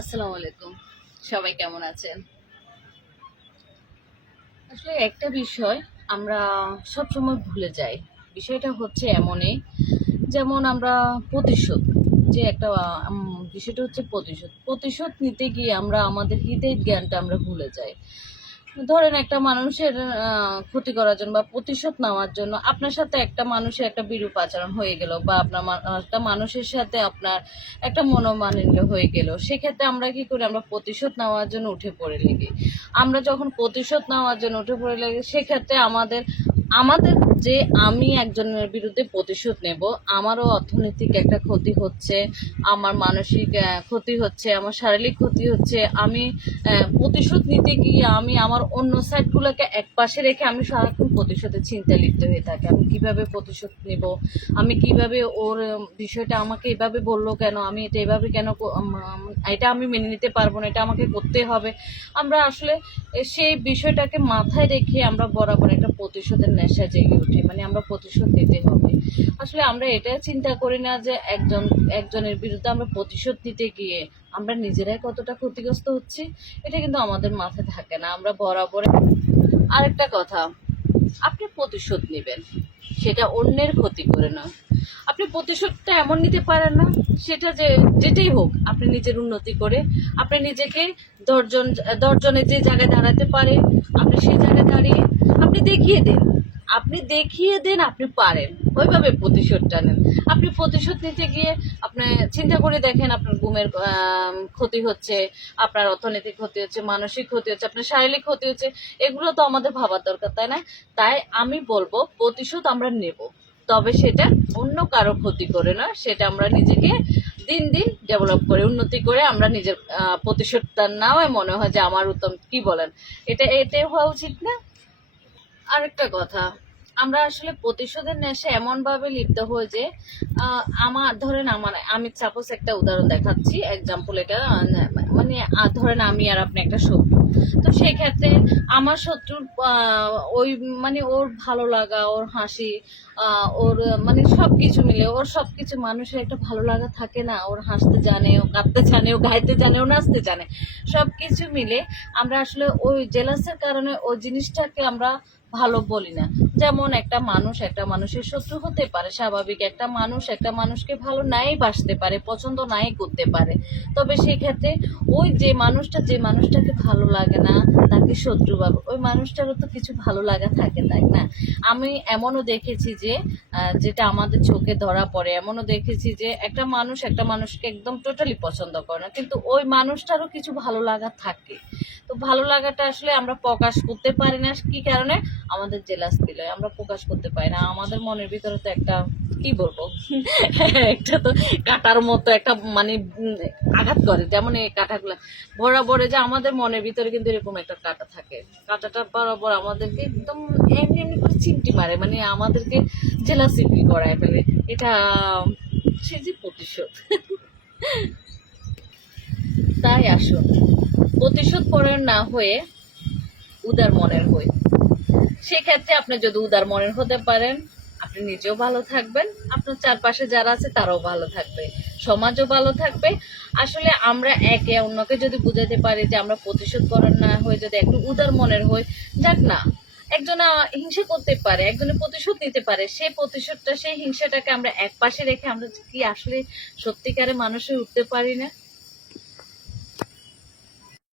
আসসালামু আলাইকুম। সবাই কেমন আছেন? আসলে একটা বিষয় আমরা সব সময় ভুলে যাই। বিষয়টা হচ্ছে এমনই, যেমন আমরা প্রতিশোধ, যে একটা বিষয়টা হচ্ছে প্রতিশোধ। প্রতিশোধ নিতে গিয়ে আমরা আমাদের হৃদয়ের জ্ঞানটা আমরা ভুলে যাই। ধরেন একটা মানুষের ক্ষতি করার জন্য বা প্রতিশোধ নেওয়ার জন্য আপনার সাথে একটা মানুষের একটা বিরূপ আচরণ হয়ে গেল বা আপনার একটা মানুষের সাথে আপনার একটা মনোমালিন্য হয়ে গেল, সেক্ষেত্রে আমরা কি করি? আমরা প্রতিশোধ নেওয়ার জন্য উঠে পড়ে লেগে। আমরা যখন প্রতিশোধ নেওয়ার জন্য উঠে পড়ে লেগে, সেক্ষেত্রে আমাদের আমাদের যে আমি একজনের বিরুদ্ধে প্রতিশোধ নেব, আমারও অর্থনৈতিক একটা ক্ষতি হচ্ছে, আমার মানসিক ক্ষতি হচ্ছে, আমার শারীরিক ক্ষতি হচ্ছে, আমি প্রতিশোধ নিতে গিয়ে আমি আমার অন্য সাইডগুলোকে এক পাশে রেখে আমি সারাক্ষণ প্রতিশোধের চিন্তায় লিপ্ত হয়ে থাকি। আমি কীভাবে প্রতিশোধ নেব? আমি কীভাবে ওর বিষয়টা আমাকে এভাবে বলল কেন? আমি এটা এভাবে কেন এটা আমি মেনে নিতে পারব না, এটা আমাকে করতে হবে। আমরা আসলে সেই বিষয়টাকে মাথায় রেখে আমরা বরাবর একটা প্রতিশোধের নেশা জেগে উঠি মানে আমরা প্রতিশোধ নিতে হবে। আসলে আমরা এটা চিন্তা করি না যে একজন, একজনের বিরুদ্ধে আমরা প্রতিশোধ নিতে গিয়ে আমরা নিজেরাই কতটা ক্ষতিগ্রস্ত হচ্ছি, এটা কিন্তু আমাদের মাথায় থাকে না। আমরা বরাবর আরেকটা কথা, আপনি প্রতিশোধ নেবেন, সেটা অন্যের ক্ষতি করে না আপনি প্রতিশোধটা এমন নিতে পারেন না, সেটা যে যেটাই হোক, আপনি নিজের উন্নতি করে, আপনি নিজেকে দশজন দশজনের যে জায়গায় দাঁড়াতে পারে, আপনি সেই জায়গায় দাঁড়িয়ে আপনি দেখিয়ে দিন। আপনি দেখিয়ে দেন, আপনি পারেন। ওইভাবে প্রতিশোধটা নেন। আপনি প্রতিশোধ নিতে গিয়ে আপনি চিন্তা করে দেখেন আপনার ঘুমের ক্ষতি হচ্ছে, আপনার অর্থনৈতিক ক্ষতি হচ্ছে, মানসিক ক্ষতি হচ্ছে, আপনার শারীরিক ক্ষতি হচ্ছে, এগুলো তো আমাদের ভাবার দরকার, তাই না? তাই আমি বলব, প্রতিশোধ আমরা নেব। তবে সেটা অন্য কারও ক্ষতি করে না, সেটা আমরা নিজেকে দিন দিন ডেভেলপ করে, উন্নতি করে আমরা নিজের প্রতিশোধটা নাও মনে হয় যে আমার উত্তম, কি বলেন? এটা, এতে হওয়া উচিত না? আরেকটা কথা। আমরা আসলে প্রতিশোধের নেশে এমন ভাবে লিপ্ত হই যে আমার, ধরেন আমার, আমি সাপোজ একটা উদাহরণ দেখাচ্ছি এক্সাম্পল এটা মানে ধরেন আমি আর আপনি একটা শত্রু। তো সেক্ষেত্রে আমার শত্রুর ওই মানে ওর ভালো লাগা, ওর হাসি ওর মানে সব কিছু মিলে, ওর সব কিছু মানুষের একটা ভালো লাগা থাকে না। ওর হাসতে জানে, ও কাঁদতে জানে, ও গাইতে জানে, ও নাচতে জানে। সব কিছু মিলে আমরা আসলে ওই জেলাসের কারণে ওই জিনিসটাকে আমরা ভালো বলি না। যেমন একটা মানুষ একটা মানুষের শত্রু হতে পারে, স্বাভাবিক একটা মানুষ একটা মানুষকে ভালো নাই বাসতে পারে, পছন্দ নাই করতে পারে। তবে সেক্ষেত্রে ওই যে মানুষটা, যে মানুষটাকে ভালো লাগে না, তাকে শত্রু ভাবে। ওই মানুষটারও তো কিছু ভালো লাগা থাকে তাই না? আমি এমনও দেখেছি যে যেটা আমাদের চোখে ধরা পড়ে, এমনও দেখেছি যে একটা মানুষ একটা মানুষকে একদম টোটালি পছন্দ করে না, কিন্তু ওই মানুষটারও কিছু ভালো লাগা থাকে। তো ভালো লাগাটা আসলে আমরা প্রকাশ করতে পারি না, কি কারণে? আমাদের জেলাস দিলে আমরা প্রকাশ করতে পারি না। আমাদের মনের ভিতরে তো একটা, কি বলব? একটা তো কাটার মতো একটা মানে আঘাত করে, যেমন এই কাঁটাগুলো। বরাবরে যে আমাদের মনের ভিতরে কিন্তু এরকম একটা কাঁটা থাকে। কাঁটাটা বরাবর আমাদেরকে একদম এমনি এমনি করে চিমটি মারে মানে আমাদেরকে জেলাসি করায় ফেলে। এটা, সে যে প্রতিশোধ। তাই আসুন। প্রতিশোধ পরায়ণ না হয়ে উদার মনের হই। সেক্ষেত্রে আপনি যদি উদার মনের হতে পারেন, আপনি নিজেও ভালো থাকবেন, আপনার চারপাশে যারা আছে তারাও ভালো থাকবে, সমাজও ভালো থাকবে। আসলে আমরা একে অন্যকে যদি বুঝাতে পারি যে আমরা প্রতিশোধ করার না হয়ে যদি একটু উদার মনের হই, যাক না, একজন হিংসা করতে পারে একজনের প্রতিশোধ নিতে পারে সেই প্রতিশোধটা সেই হিংসাটাকে আমরা এক পাশে রেখে আমরা কি আসলে সত্যিকারে মানুষে উঠতে পারি না?